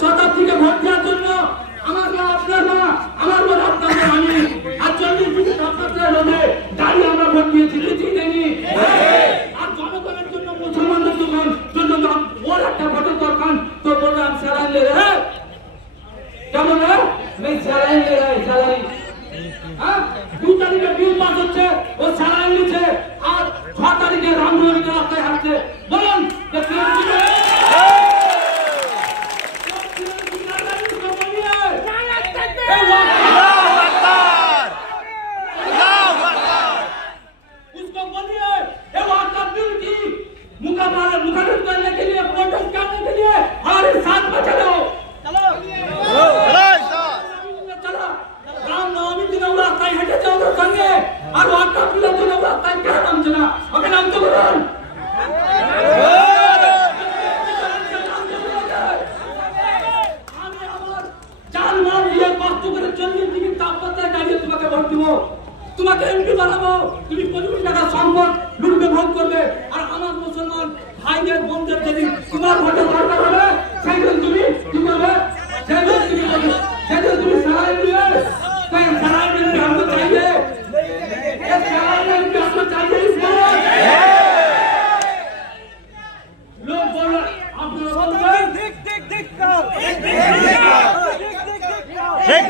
শতাব্দীকে vote দেওয়ার জন্য আমাকে আপনারা আমার ভোট আপনাদের আমি আর 40 দাঁড়িয়ে আমরা ভোট দিয়েছি জিতেনি। আর জনগণের জন্য মুসলমানদের জন্য ওর একটা ভোটের দরকার তো বললাম স্যালাইন লে রে কেমন রে স্যালাইন লে রে স্যালাইন 2 তারিখে বিল পাস হচ্ছে ও স্যালাইন নিচ্ছে আর 6 তারিখে রামনবমীতে রাস্তায় হাঁটছে বলুন मुखालिफ करने के लिए प्रोटेस्ट करने के लिए हमारे साथ में चलो चलो रामनवमी दिन रास्ताয় হেঁটে যাও ওদের সঙ্গে আর ওয়াকা পুজোর দিন রাস্তায় কেন নামছে না ওকে নামতে বলুন আমি আমার জান মাল দিয়ে কষ্ট করে 40 ডিগ্রি তাপমাত্রায় দাঁড়িয়ে তোমাকে ভোট দিব তোমাকে এমপি বানাবো তুমি 25 টাকা সম্পদ লুটবে ভোট করবে আর আমার মুসলমান ভাইদের বোনদের যদি তোমার ভোটে দরকার হবে সেদিন তুমি কি করবে সেদিন তুমি সারাই দিবে তাই সারাই দিলে আমরা চাইবে এই সারাই দিলে আমরা চাইবে লোক বলে আপনারা বলবেন ঠিক